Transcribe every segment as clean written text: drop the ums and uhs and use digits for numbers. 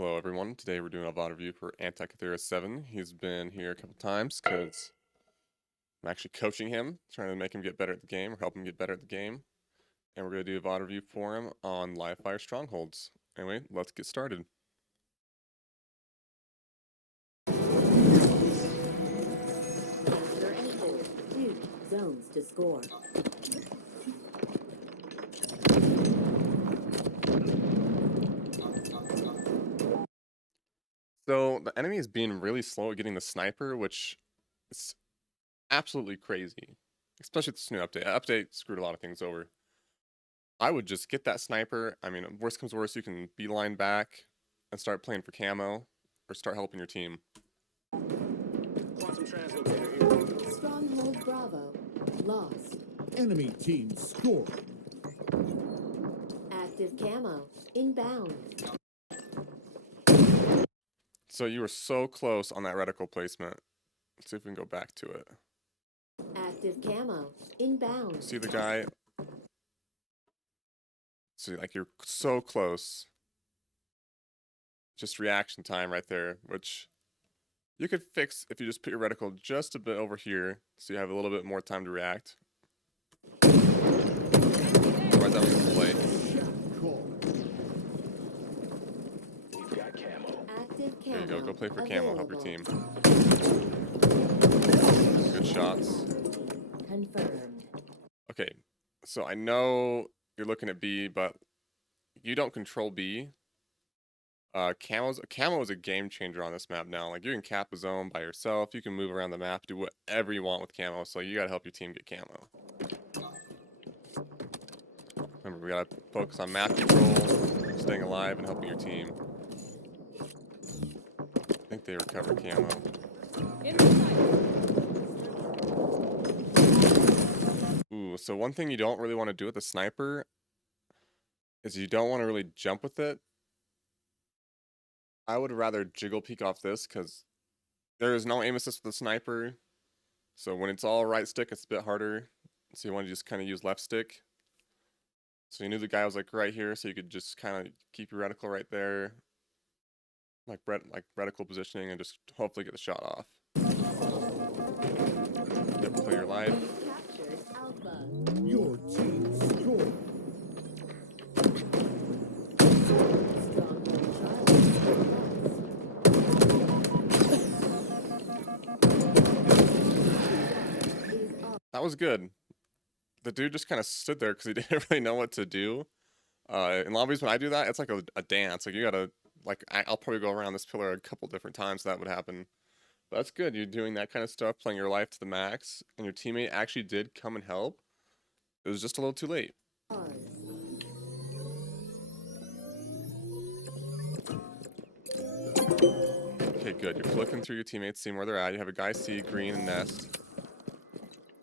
Hello everyone, today we're doing a VOD review for Anti-Cathera 7. He's been here a couple times because I'm actually coaching him, trying to make him get better at the game, or help him get better at the game. And we're going to do a VOD review for him on live fire strongholds. Anyway, let's get started. After any hold, 2 zones to score. So the enemy is being really slow at getting the sniper, which is absolutely crazy. Especially with this new update. Update screwed a lot of things over. I would just get that sniper. I mean, worst comes to worst, you can beeline back and start playing for camo, or start helping your team. Stronghold Bravo lost. Enemy team score. Active camo inbound. So you were so close on that reticle placement. Let's see if we can go back to it. Active camo inbound. See the guy? See, like, you're so close. Just reaction time right there, which you could fix if you just put your reticle just a bit over here, so you have a little bit more time to react. Otherwise, that was a play. Active camo. There you go. Go play for camo. Help your team. Available. Good shots. Confirmed. Okay, so I know you're looking at B, but you don't control B. Camo is a game changer on this map now. Like, you can cap a zone by yourself. You can move around the map, do whatever you want with camo. So you gotta help your team get camo. Remember, we gotta focus on map control, staying alive, and helping your team. I think they recovered camo. Ooh, so one thing you don't really want to do with the sniper is you don't want to really jump with it. I would rather jiggle peek off this because there is no aim assist with the sniper. So when it's all right stick, it's a bit harder. So you want to just kind of use left stick. So you knew the guy was like right here, so you could just kind of keep your reticle right there. Like reticle positioning, and just hopefully get the shot off. Yep, play your life. Captured Alpha. Your team score. Stronghold Charlie lost. That was good. The dude just kind of stood there because he didn't really know what to do. In lobbies, when I do that, it's like a dance. Like, you gotta, like, I'll probably go around this pillar a couple different times, so that would happen. But that's good. You're doing that kind of stuff, playing your life to the max, and your teammate actually did come and help. It was just a little too late. Okay, good. You're flicking through your teammates, seeing where they're at. You have a guy C, green, and nest.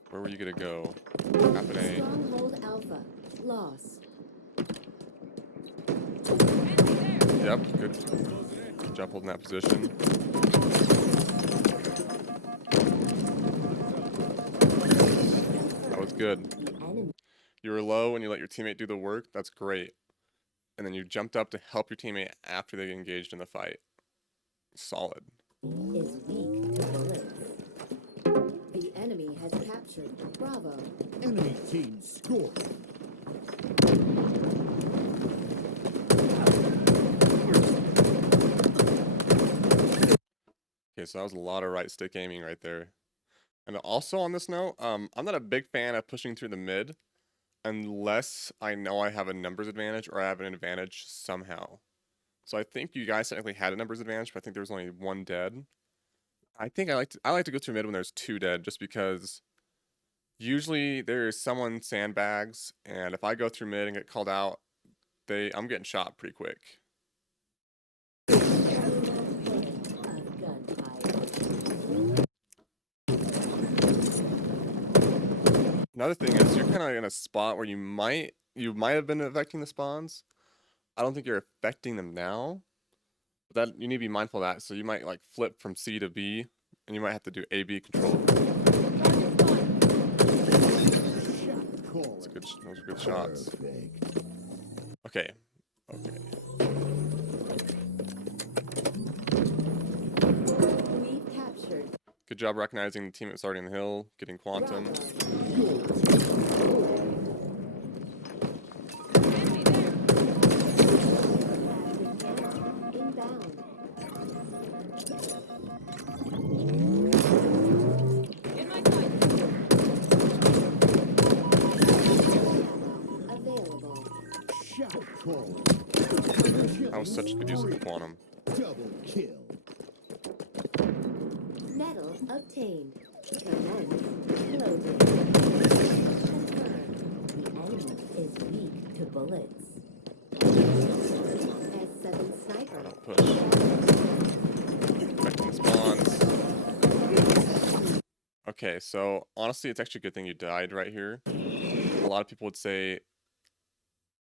Where were you gonna go? Half an A. Stronghold Alpha lost. Yep, good job holding that position. That was good. Enemy. You were low and you let your teammate do the work. That's great. And then you jumped up to help your teammate after they engaged in the fight. Solid. Is weak to bullets. The enemy has captured Bravo. Enemy team score. Okay, so that was a lot of right stick aiming right there. And also on this note, I'm not a big fan of pushing through the mid unless I know I have a numbers advantage or I have an advantage somehow. So I think you guys technically had a numbers advantage, but I think there was only one dead. I think I like to go through mid when there's 2 dead, just because usually there's someone sandbags, and if I go through mid and get called out, I'm getting shot pretty quick. Another thing is you're kind of in a spot where you might have been affecting the spawns. I don't think you're affecting them now, but that you need to be mindful of that. So you might like flip from C to B, and you might have to do A/B control. Those are good shots. Okay. Good job recognizing the team that's already on the hill, getting quantum. Your team scored. Inbound. Available. Shot call. That was such good use of the quantum. Double kill. Medal obtained. Commence loading. Confirmed. The enemy is weak to bullets. S7 sniper. Don't push. Affecting spawns. Okay, so honestly, it's actually a good thing you died right here. A lot of people would say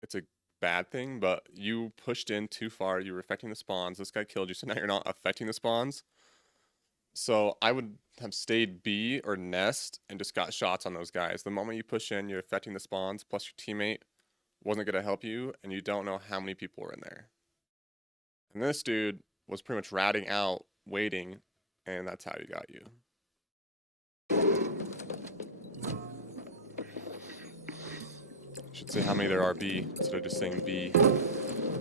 it's a bad thing, but you pushed in too far. You were affecting the spawns. This guy killed you, so now you're not affecting the spawns. So I would have stayed B or nest and just got shots on those guys. The moment you push in, you're affecting the spawns, plus your teammate wasn't going to help you, and you don't know how many people were in there. And this dude was pretty much ratting out, waiting, and that's how he got you. Should say how many there are B instead of just saying B.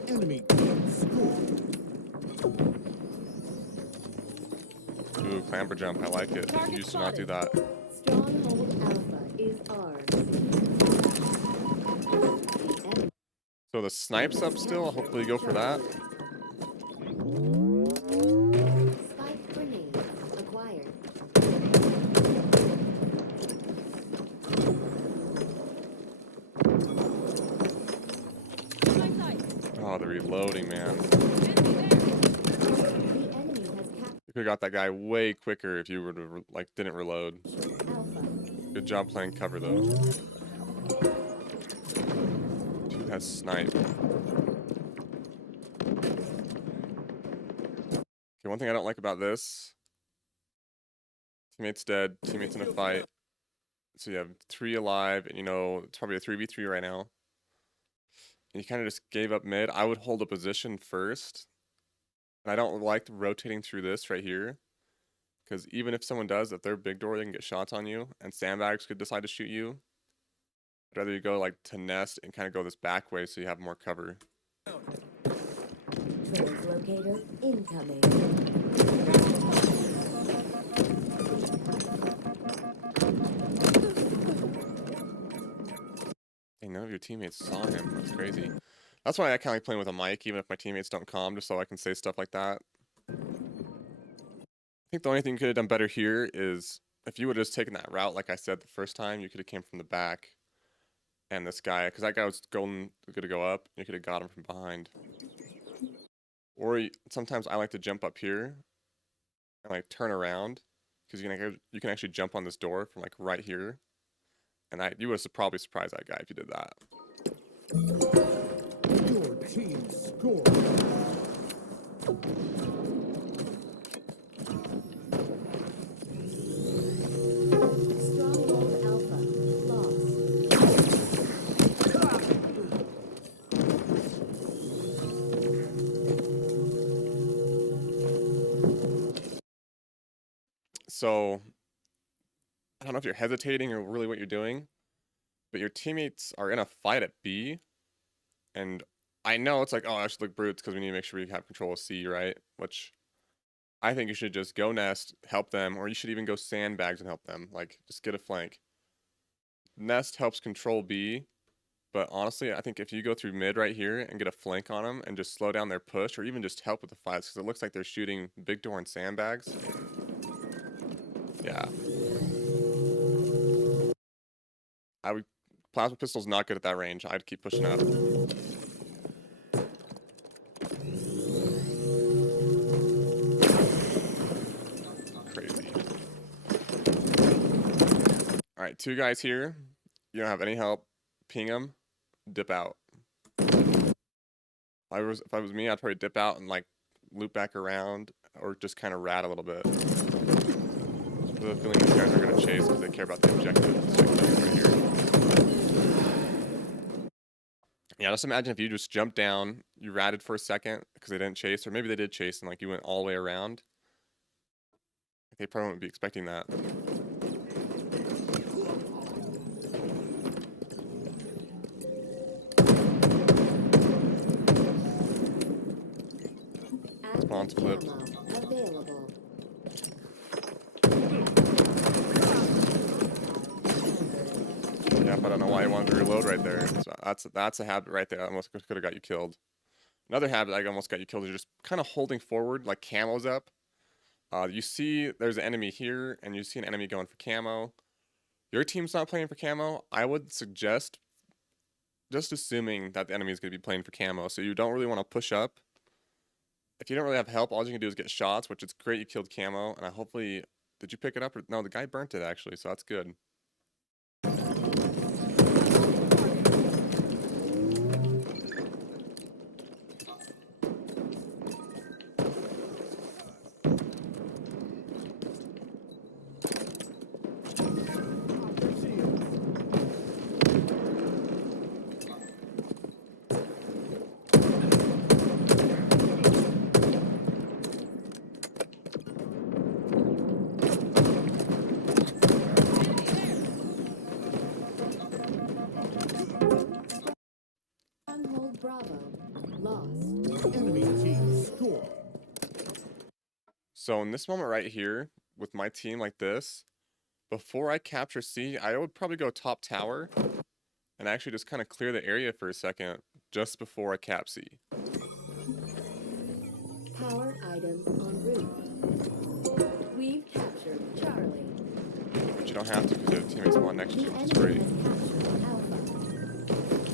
Enemy team scored. Ooh, clamber jump, I like it. You used to not do that. Stronghold Alpha is ours. The enemy So the snipe's up still, hopefully you go for that. spike grenade acquired. Oh, the reloading, man. The enemy has You could've got that guy way quicker if you were to, like, didn't reload. captured Alpha. Good job playing cover, though. Dude has snipe. Okay, one thing I don't like about this. Teammate's dead, teammate's in a fight. So you have 3 alive, and you know, it's probably a 3v3 right now. And you kind of just gave up mid. I would hold a position first. And I don't like rotating through this right here. Because even if someone does, if they're big door, they can get shots on you. And sandbags could decide to shoot you. I'd rather you go like to nest and kind of go this back way so you have more cover. Translocator incoming. Hey, none of your teammates saw him. That's crazy. That's why I kind of like playing with a mic, even if my teammates don't calm, just so I can say stuff like that. I think the only thing you could have done better here is if you would have just taken that route, like I said the first time, you could have came from the back. And this guy, because that guy was going to go up, you could have got him from behind. Or sometimes I like to jump up here and like turn around, because you can actually jump on this door from like right here. And you would have probably surprised that guy if you did that. Your team scored. Stronghold Alpha lost. So I don't know if you're hesitating or really what you're doing, but your teammates are in a fight at B, and I know it's like, oh, I should look brutes because we need to make sure we have control of C, right? Which I think you should just go nest, help them, or you should even go sandbags and help them. Like, just get a flank. Nest helps control B, but honestly, I think if you go through mid right here and get a flank on them and just slow down their push, or even just help with the fights, because it looks like they're shooting big door and sandbags. Yeah. Plasma pistol's not good at that range. I'd keep pushing up. Crazy. Alright, 2 guys here. You don't have any help. Ping them. Dip out. If I was me, I'd probably dip out and like loop back around or just kind of rat a little bit. I have a feeling these guys are going to chase because they care about the objective. Right here. Yeah, just imagine if you just jumped down, you ratted for a second because they didn't chase, or maybe they did chase and like you went all the way around. I they probably wouldn't be expecting that. Spawns Active clipped. camo available. Yep, I don't know why he wanted to reload right there. So that's a habit right there. I almost could have got you killed. Another habit that almost got you killed is just kind of holding forward, like camo's up. You see there's an enemy here, and you see an enemy going for camo. Your team's not playing for camo. I would suggest just assuming that the enemy is going to be playing for camo, so you don't really want to push up. If you don't really have help, all you can do is get shots, which is great. You killed camo, and I hopefully did you pick it up or no? The guy burnt it actually, so that's good. Stronghold Bravo lost. Enemy team score. So in this moment right here, with my team like this, before I capture C, I would probably go top tower and actually just kind of clear the area for a second just before I cap C. Power items en route. We've captured Charlie. But you don't have to because your teammates spawn next to The you, which is enemy great. has captured Alpha.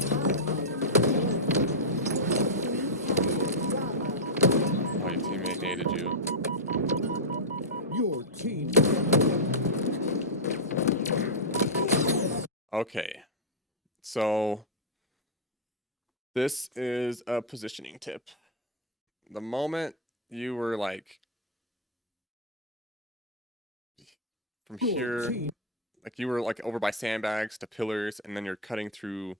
Power items available. We've captured Bravo. Oh, your teammate naded you. Your team Okay, so this is a positioning tip. The moment you were like from Your here, team. like you were like over by sandbags to pillars, and then you're cutting through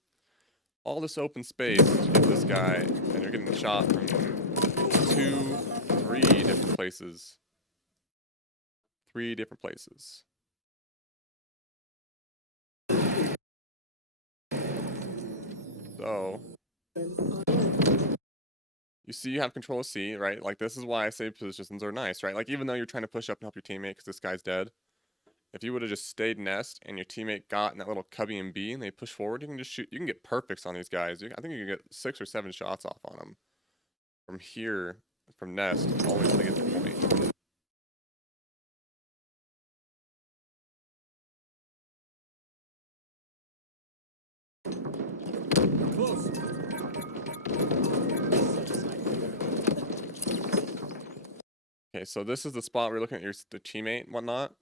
all this open space to get this guy, and you're getting shot from 2, 3 different places. 3 different places. So you see you have control of C, right? Like this is why I say positions are nice, right? Like even though you're trying to push up and help your teammate because this guy's dead, if you would have just stayed nest and your teammate got in that little cubby and B and they push forward, you can just shoot. You can get perfects on these guys. I think you can get 6 or 7 shots off on them from here, from nest, all the way till they get to the point. Close. Okay, so this is the spot where you're looking at the teammate and whatnot.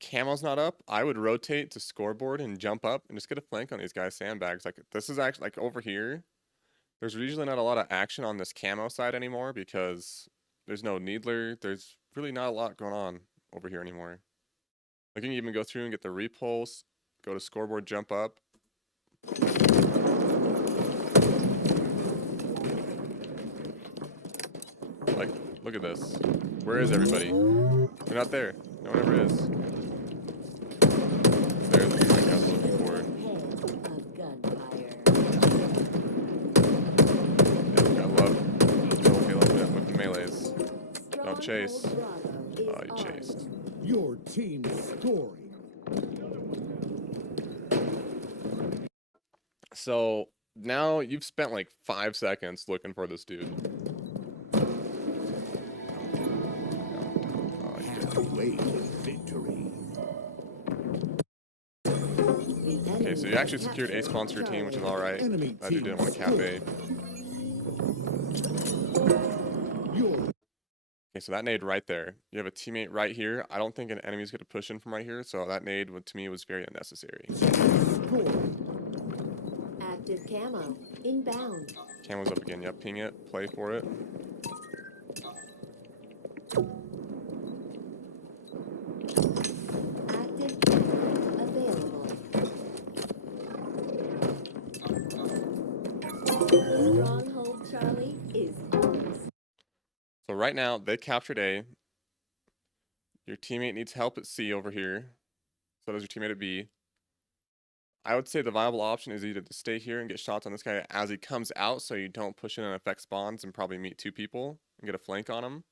Camo's not up. I would rotate to scoreboard and jump up and just get a flank on these guys' sandbags. Like this is actually like over here. There's usually not a lot of action on this camo side anymore because there's no needler. There's really not a lot going on over here anymore. Like you can even go through and get the repulse, go to scoreboard, jump up. Like, look at this. Where is everybody? They're not there. No one ever is. There's the flank I was looking for. Hail of gunfire. Yep, I love the old Halo with the melees. Don't chase. Stronghold Bravo Oh, is you ours. chased. Your team scoring. So now you've spent like 5 seconds looking for this dude. Oh, you did. Halfway to victory. Okay, so you actually secured A spawns for your team, which is alright. Enemy Glad you team didn't want to cap A. Your Okay, so that nade right there. You have a teammate right here. I don't think an enemy's going to push in from right here, so that nade to me was very unnecessary. score. Active camo inbound. Camo's up again. Yep, ping it. Play for it. Active camo available. Stronghold Charlie is ours. So right now, they captured A. Your teammate needs help at C over here. So does your teammate at B. I would say the viable option is either to stay here and get shots on this guy as he comes out so you don't push in and affect spawns and probably meet 2 people and get a flank on him.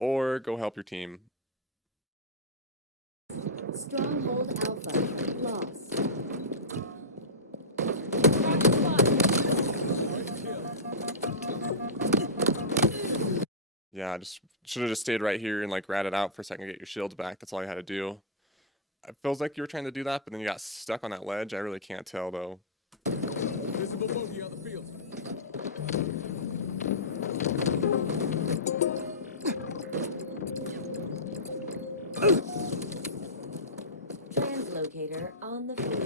Or go help your team. Stronghold Alpha lost. Yeah, just should have just stayed right here and like ratted out for a second, get your shields back. That's all you had to do. It feels like you were trying to do that, but then you got stuck on that ledge. I really can't tell though. Visible bogey on the field. Translocator on the field.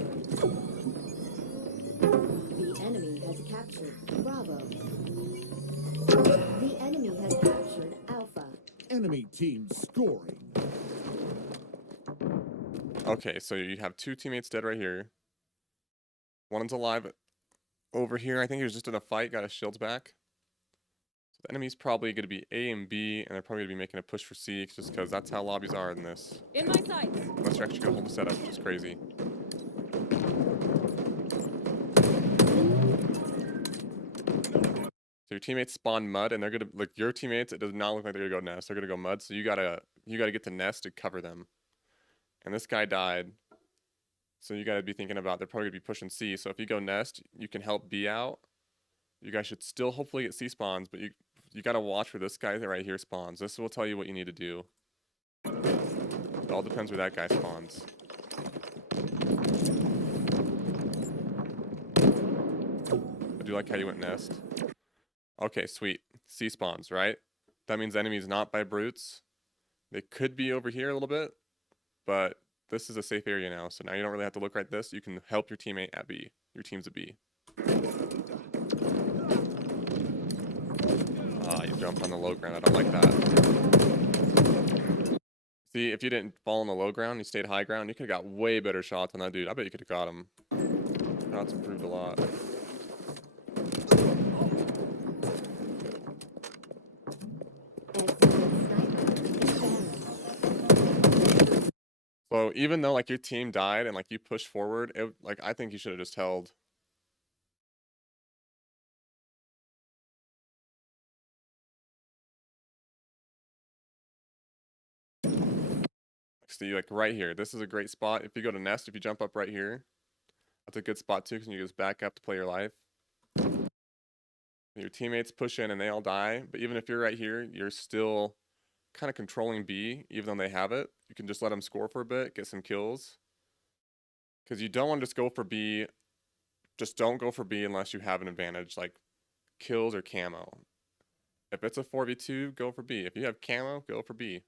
The enemy has captured Bravo. The enemy has captured Alpha. Enemy team scoring. Okay, so you have 2 teammates dead right here. One's alive over here. I think he was just in a fight, got his shields back. So the enemy's probably going to be A and B, and they're probably going to be making a push for C just because that's how lobbies are in this. In my sights. Unless you're actually going to hold the setup, which is crazy. So your teammates spawn mud, and they're gonna like your teammates. It does not look like they're gonna go nest. They're gonna go mud. So you gotta get to nest to cover them. And this guy died, so you gotta be thinking about they're probably gonna be pushing C. So if you go nest, you can help B out. You guys should still hopefully get C spawns, but you gotta watch where this guy right here spawns. This will tell you what you need to do. It all depends where that guy spawns. I do like how you went nest. Okay, sweet. C spawns, right? That means the enemy's not by brutes. They could be over here a little bit, but this is a safe area now. So now you don't really have to look like this. You can help your teammate at B. Your team's at B. Ah, you jumped on the low ground. I don't like that. See, if you didn't fall on the low ground, you stayed high ground, you could have got way better shots on that dude. I bet you could have got him. Shots improved a lot. So even though like your team died and like you pushed forward, like I think you should have just held. See, like right here, this is a great spot. If you go to nest, if you jump up right here, that's a good spot too, because you just back up to play your life. Your teammates push in and they all die, but even if you're right here, you're still kind of controlling B, even though they have it. You can just let them score for a bit, get some kills. Because you don't want to just go for B. Just don't go for B unless you have an advantage, like kills or camo. If it's a 4v2, go for B. If you have camo, go for B.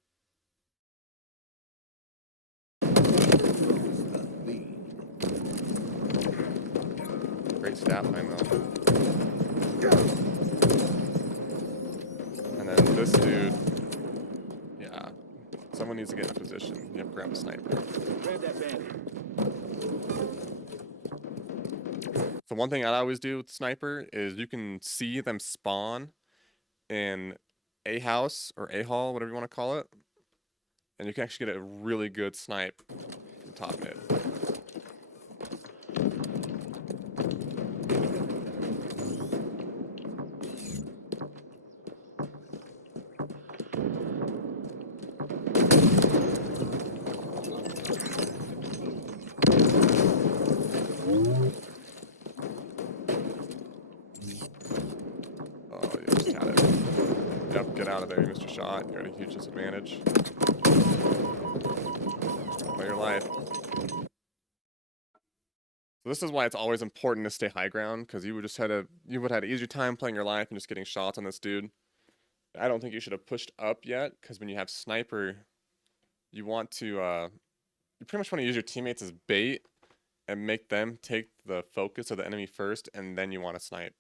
Great stat line though. And then this dude, yeah, someone needs to get in a position. You have to grab a sniper. Grab that bandit. So one thing I always do with sniper is you can see them spawn in a house or a hall, whatever you want to call it, and you can actually get a really good snipe from top mid. Get out of there, you missed your shot. You're at a huge disadvantage. Play your life. So this is why it's always important to stay high ground, because you would have had an easier time playing your life and just getting shots on this dude. I don't think you should have pushed up yet, because when you have sniper, you want to you pretty much want to use your teammates as bait and make them take the focus of the enemy first, and then you want to snipe.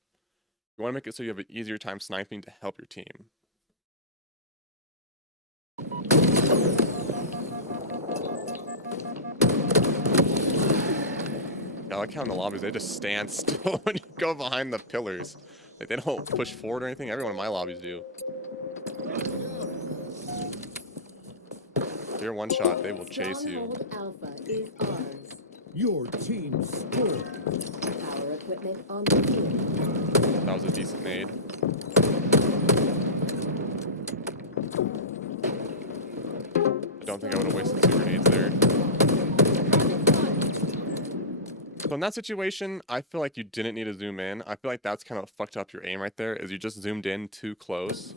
You want to make it so you have an easier time sniping to help your team. I like how in the lobbies they just stand still when you go behind the pillars. Like they don't push forward or anything. Everyone in my lobbies do. you're one shot, they will chase you. Stronghold Alpha is ours. Your team scored. Power equipment on the field. That was a decent nade. Don't think I would have wasted 2 grenades there. So in that situation, I feel like you didn't need to zoom in. I feel like that's kind of fucked up your aim right there, is you just zoomed in too close.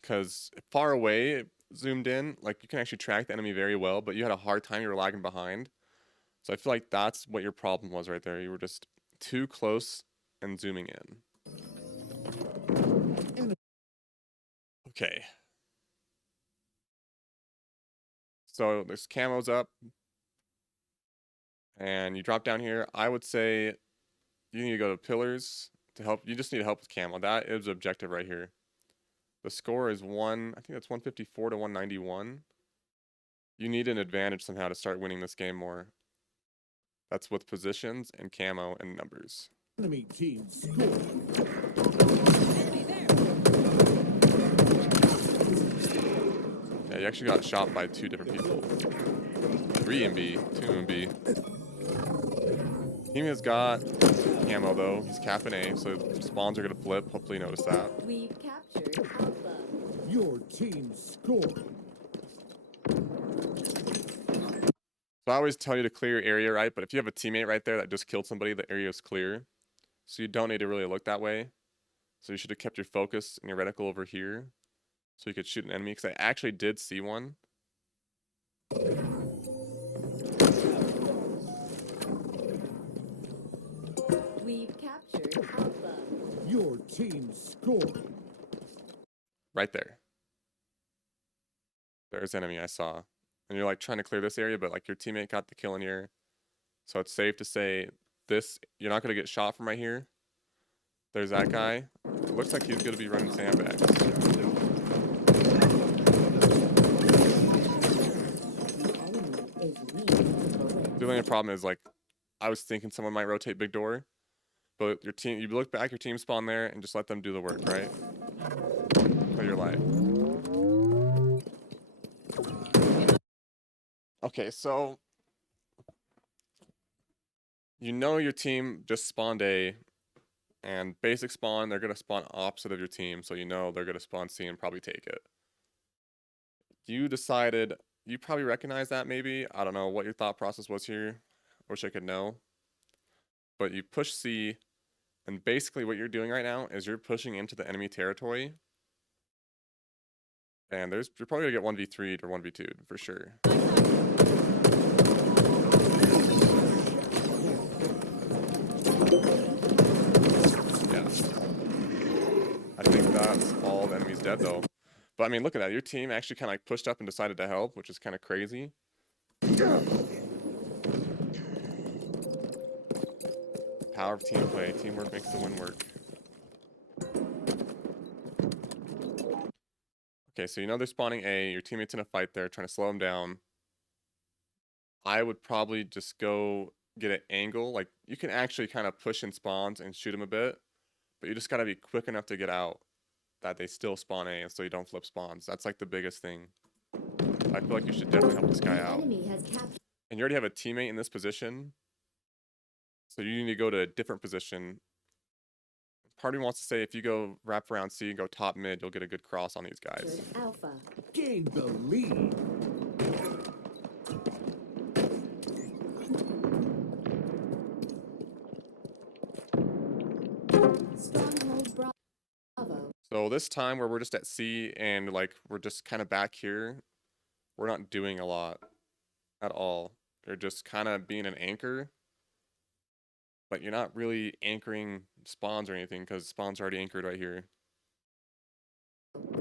Because far away, zoomed in, like you can actually track the enemy very well, but you had a hard time, you were lagging behind. So I feel like that's what your problem was right there. You were just too close and zooming in. Okay. So this camo's up. And you drop down here. I would say you need to go to pillars to help. You just need help with camo. That is objective right here. The score is I think that's 154 to 191. You need an advantage somehow to start winning this game more. That's with positions and camo and numbers. Enemy team scored. Yeah, you actually got shot by 2 different people. 3 in B, 2 in B. Team has got camo though. He's capping A, so spawns are gonna flip. Hopefully you notice that. We've captured Alpha. Your team scored. So I always tell you to clear your area, right? But if you have a teammate right there that just killed somebody, the area is clear. So you don't need to really look that way. So you should have kept your focus and your reticle over here, so you could shoot an enemy. Because I actually did see one. We've captured Alpha. Your team scored. Right there. There's enemy I saw. And you're like trying to clear this area, but like your teammate got the kill in here. So it's safe to say this, you're not going to get shot from right here. There's that guy. It looks like he's going to be running sandbags. The enemy is weak to bullets. The only problem is like, I was thinking someone might rotate big door. But your team, you look back, your team spawn there and just let them do the work, right? Play your life. Okay, so you know your team just spawned A, and basic spawn, they're gonna spawn opposite of your team, so you know they're gonna spawn C and probably take it. You decided, you probably recognize that maybe. I don't know what your thought process was here. Wish I could know. But you push C, and basically what you're doing right now is you're pushing into the enemy territory. And you're probably gonna get 1v3'd or 1v2'd for sure. Yeah. I think that's all the enemy's dead though. But I mean, look at that. Your team actually kind of like pushed up and decided to help, which is kind of crazy. Power of team play. Teamwork makes the win work. Okay, so you know they're spawning A. Your teammate's in a fight there, trying to slow them down. I would probably just go get an angle. Like, you can actually kind of push in spawns and shoot them a bit. But you just got to be quick enough to get out that they still spawn A, and so you don't flip spawns. That's like the biggest thing. I feel like you should definitely help this guy The out. enemy has captured. And you already have a teammate in this position. So you need to go to a different position. Part of me wants to say if you go wrap around C and go top mid, you'll get a good cross on these guys. Alpha. Gain the lead. Stronghold Bravo. So this time where we're just at C and like we're just kind of back here, we're not doing a lot at all. You're just kind of being an anchor, but you're not really anchoring spawns or anything because spawns are already anchored right here.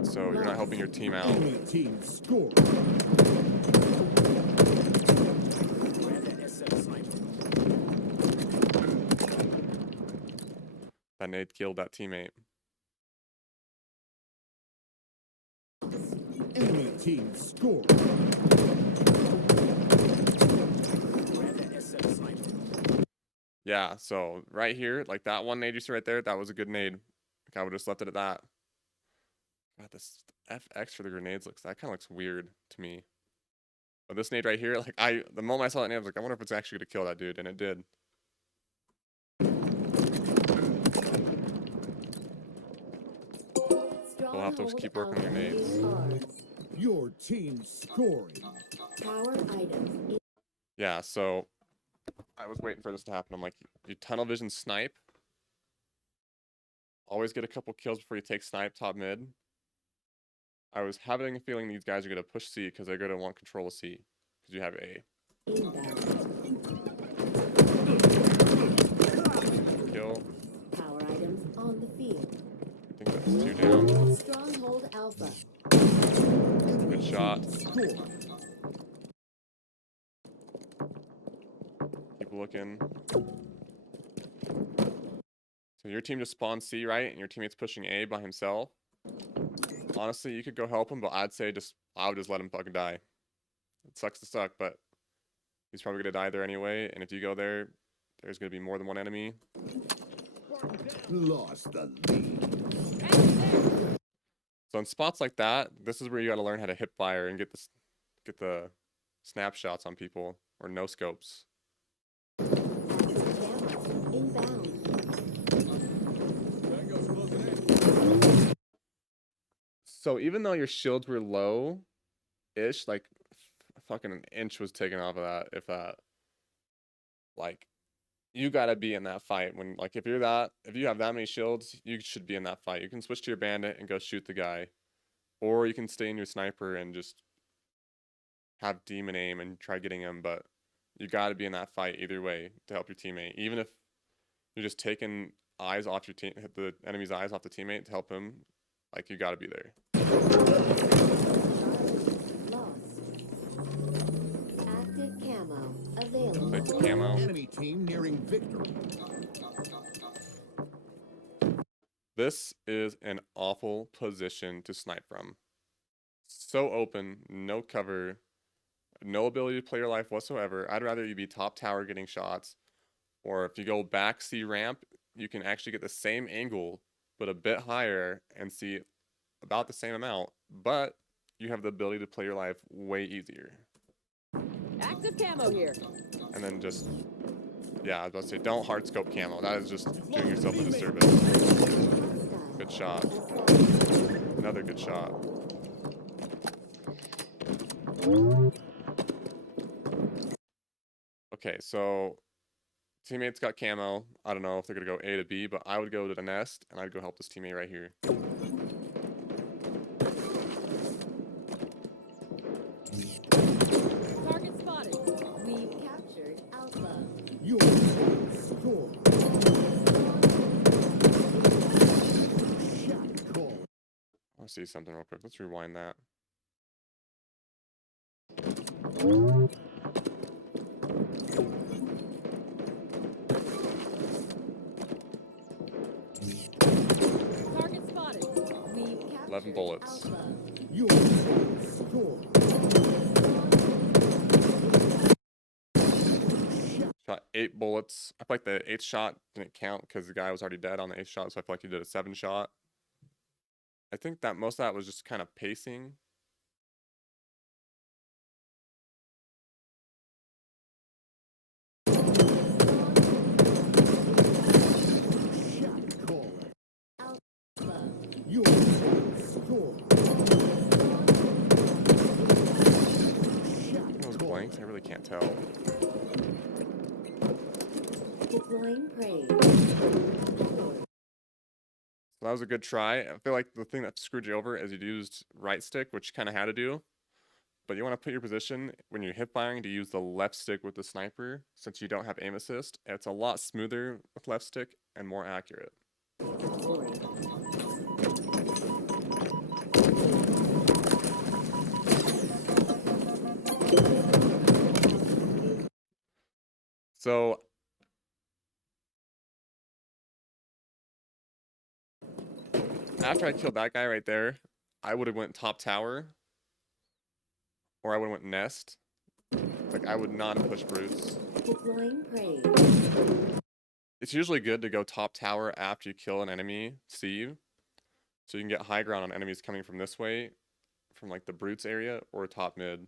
So you're not helping your team out. Enemy team scored. Grab that S7 sniper. That nade killed that teammate. Enemy team scored. Grab that S7 sniper. Yeah, so right here, like that one nade you see right there, that was a good nade. Like I would have just left it at that. God, this FX for the grenades that kind of looks weird to me. But this nade right here, like the moment I saw that nade, I was like, I wonder if it's actually gonna kill that dude, and it did. We'll have to just keep working on your nades. Your team scoring. Power items. Yeah, so I was waiting for this to happen. I'm like, you tunnel vision snipe. Always get a couple kills before you take snipe top mid. I was having a feeling these guys are gonna push C because they're gonna want control of C. Because you have A. Kill. Power items on the field. I think that's 2 down. Stronghold Alpha. Good shot. Score. Keep looking. So your team just spawned C, right? And your teammate's pushing A by himself. Honestly, you could go help him, but I would just let him fucking die. It sucks to suck, but he's probably gonna die there anyway. And if you go there, there's gonna be more than one enemy. Lost the lead. So in spots like that, this is where you gotta learn how to hip fire and get the snapshots on people or no scopes. Inbound. So even though your shields were low-ish, like fucking an inch was taken off of that, if that. Like, you gotta be in that fight when, like, if you have that many shields, you should be in that fight. You can switch to your bandit and go shoot the guy, or you can stay in your sniper and just have demon aim and try getting him. But you gotta be in that fight either way to help your teammate, even if you're just taking eyes off your team, the enemy's eyes off the teammate to help him. Like, you gotta be there. Lost. Active camo available. Take the camo. Enemy team nearing victory. This is an awful position to snipe from. So open, no cover, no ability to play your life whatsoever. I'd rather you be top tower getting shots, or if you go back C ramp, you can actually get the same angle, but a bit higher and see about the same amount, but you have the ability to play your life way easier. Active camo here. And then just, yeah, I was about to say, don't hard scope camo. That is just doing yourself a disservice. Good shot. Another good shot. Okay, so teammates got camo. I don't know if they're gonna go A to B, but I would go to the nest and I'd go help this teammate right here. Target spotted. We've captured Alpha. Your team score. Shot call. I'll see something real quick. Let's rewind that. Target spotted. We've captured 11 bullets. Alpha. Your team score. Shot 8 bullets. I feel like the 8th shot didn't count because the guy was already dead on the 8th shot, so I feel like he did a 7 shot. I think that most of that was just kind of pacing. Shot call. Alpha. Your team score. Those blanks, I really can't tell. Deploying praise. So that was a good try. I feel like the thing that screwed you over is you used right stick, which you kind of had to do. But you want to put your position when you're hip firing to use the left stick with the sniper, since you don't have aim assist. It's a lot smoother with left stick and more accurate. So after I killed that guy right there, I would have went top tower, or I would have went nest. Like, I would not have pushed brutes. Deploying praise. It's usually good to go top tower after you kill an enemy Steve, so you can get high ground on enemies coming from this way, from like the brutes area, or top mid.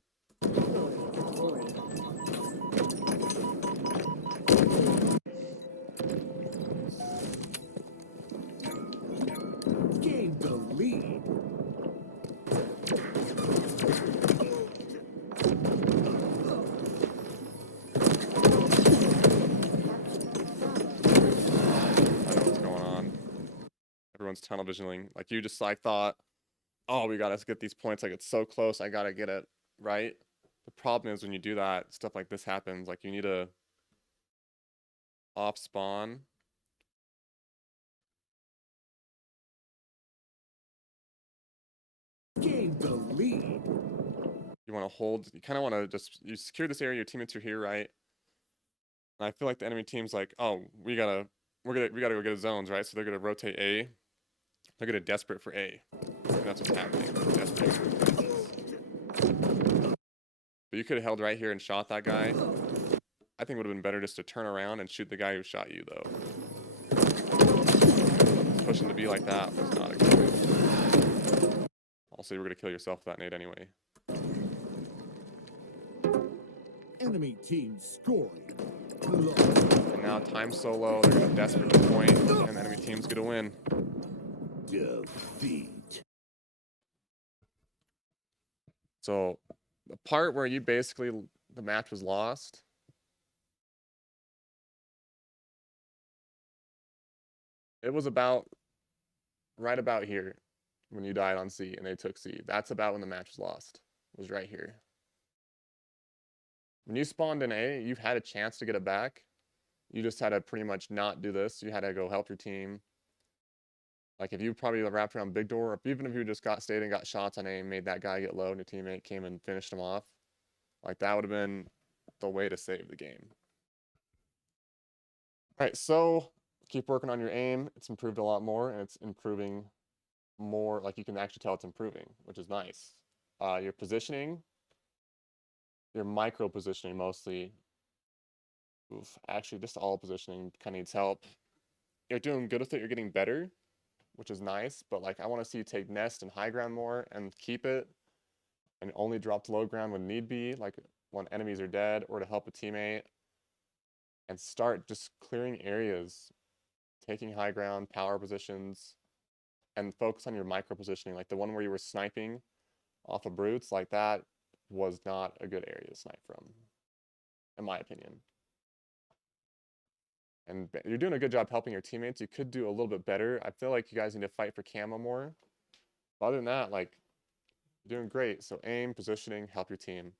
just tunnel visioning. Like you just like thought, oh, we gotta get these points. Like it's so close. I gotta get it right. The problem is when you do that, stuff like this happens. Like you need to off spawn. Gain the lead. You want to hold. You kind of want to just you secure this area. Your teammates are here, right? And I feel like the enemy team's like, oh, we gotta go get zones, right? So they're gonna rotate A. They're gonna desperate for A. And that's what's happening. Desperate for places. But you could have held right here and shot that guy. I think it would have been better just to turn around and shoot the guy who shot you, though. Pushing to be like that was not a good move. Also, you were gonna kill yourself with that nade anyway. Enemy team scoring. And now time so low, they're gonna desperate the point, and the enemy team's gonna win. Defeat. So the part where you basically the match was lost. It was about right about here when you died on C and they took C. That's about when the match was lost. It was right here. When you spawned in A, you've had a chance to get it back. You just had to pretty much not do this. You had to go help your team. Like if you probably wrapped around big door, or even if you just stayed and got shots on A and made that guy get low and your teammate came and finished him off, like that would have been the way to save the game. All right, so keep working on your aim. It's improved a lot more, and it's improving more. Like you can actually tell it's improving, which is nice. Your positioning, your micro positioning mostly. Oof, actually, just all positioning kind of needs help. You're doing good with it. You're getting better, which is nice. But like, I want to see you take nest and high ground more and keep it, and only drop to low ground when need be, like when enemies are dead or to help a teammate. And start just clearing areas, taking high ground, power positions, and focus on your micro positioning. Like the one where you were sniping off of brutes, like that was not a good area to snipe from, in my opinion. And you're doing a good job helping your teammates. You could do a little bit better. I feel like you guys need to fight for camo more. But other than that, like, you're doing great. So aim, positioning, help your team,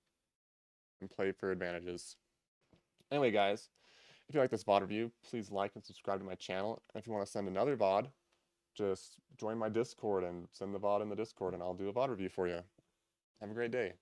and play for advantages. Anyway, guys, if you like this VOD review, please like and subscribe to my channel. And if you want to send another VOD, just join my Discord and send the VOD in the Discord, and I'll do a VOD review for you. Have a great day.